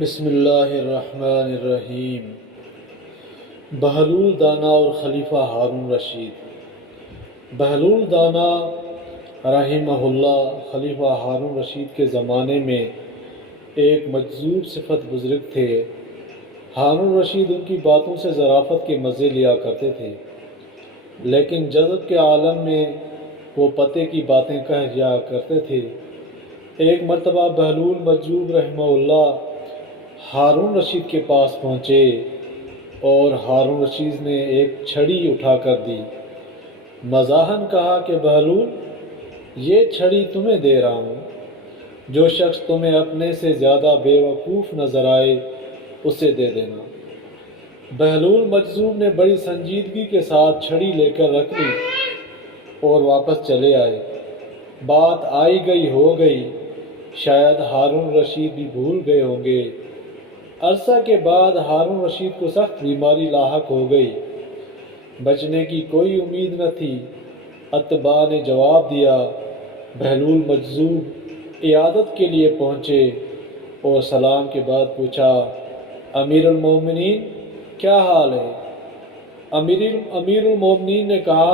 بسم اللہ الرحمن الرحیم۔ بہلول دانا اور خلیفہ ہارون رشید۔ بہلول دانا رحمہ اللہ خلیفہ ہارون رشید کے زمانے میں ایک مجذوب صفت بزرگ تھے۔ ہارون رشید ان کی باتوں سے ظرافت کے مزے لیا کرتے تھے، لیکن جذب کے عالم میں وہ پتے کی باتیں کہہ جایا کرتے تھے۔ ایک مرتبہ بہلول مجذوب رحمہ اللہ ہارون رشید کے پاس پہنچے اور ہارون رشید نے ایک چھڑی اٹھا کر دی۔ مزاحاً کہا کہ بہلول، یہ چھڑی تمہیں دے رہا ہوں، جو شخص تمہیں اپنے سے زیادہ بے وقوف نظر آئے اسے دے دینا۔ بہلول مجذوب نے بڑی سنجیدگی کے ساتھ چھڑی لے کر رکھ لی اور واپس چلے آئے۔ بات آئی گئی ہو گئی، شاید ہارون رشید بھی بھول گئے ہوں گے۔ عرصہ کے بعد ہارون رشید کو سخت بیماری لاحق ہو گئی، بچنے کی کوئی امید نہ تھی۔ اتباع نے جواب دیا۔ بہلول مجذوب عیادت کے لیے پہنچے اور سلام کے بعد پوچھا، امیر المومنین کیا حال ہے؟ امیر المومنین نے کہا،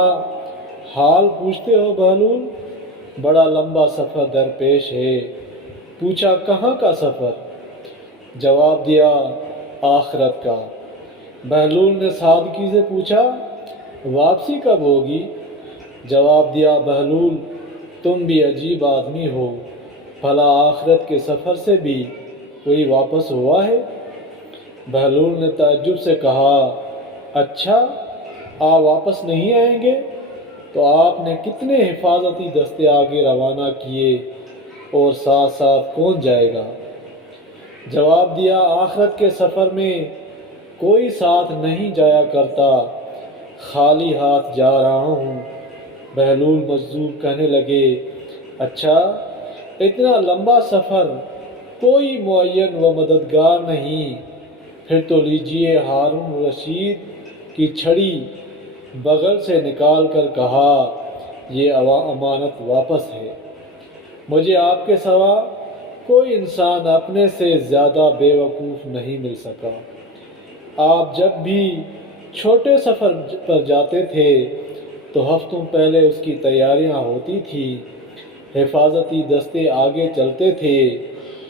حال پوچھتے ہو بہلول؟ بڑا لمبا سفر درپیش ہے۔ پوچھا، کہاں کا سفر؟ جواب دیا، آخرت کا۔ بہلول نے سادگی سے پوچھا، واپسی کب ہوگی؟ جواب دیا، بہلول تم بھی عجیب آدمی ہو، بھلا آخرت کے سفر سے بھی کوئی واپس ہوا ہے؟ بہلول نے تعجب سے کہا، اچھا آپ واپس نہیں آئیں گے؟ تو آپ نے کتنے حفاظتی دستے آگے روانہ کیے اور ساتھ ساتھ کون جائے گا؟ جواب دیا، آخرت کے سفر میں کوئی ساتھ نہیں جایا کرتا، خالی ہاتھ جا رہا ہوں۔ بہلول مجذوب کہنے لگے، اچھا اتنا لمبا سفر، کوئی معین و مددگار نہیں؟ پھر تو لیجئے۔ ہارون رشید کی چھڑی بغل سے نکال کر کہا، یہ امانت واپس ہے۔ مجھے آپ کے سوا کوئی انسان اپنے سے زیادہ بے وقوف نہیں مل سکا۔ آپ جب بھی چھوٹے سفر پر جاتے تھے تو ہفتوں پہلے اس کی تیاریاں ہوتی تھیں، حفاظتی دستے آگے چلتے تھے،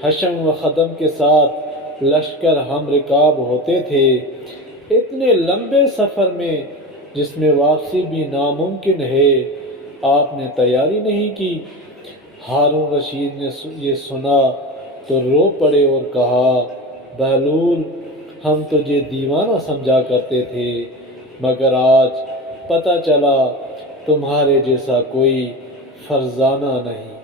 حشم و خدم کے ساتھ لشکر ہم رکاب ہوتے تھے۔ اتنے لمبے سفر میں جس میں واپسی بھی ناممکن ہے، آپ نے تیاری نہیں کی۔ ہارون رشید نے یہ سنا تو رو پڑے اور کہا، بہلول ہم تجھے دیوانہ سمجھا کرتے تھے، مگر آج پتہ چلا تمہارے جیسا کوئی فرزانہ نہیں۔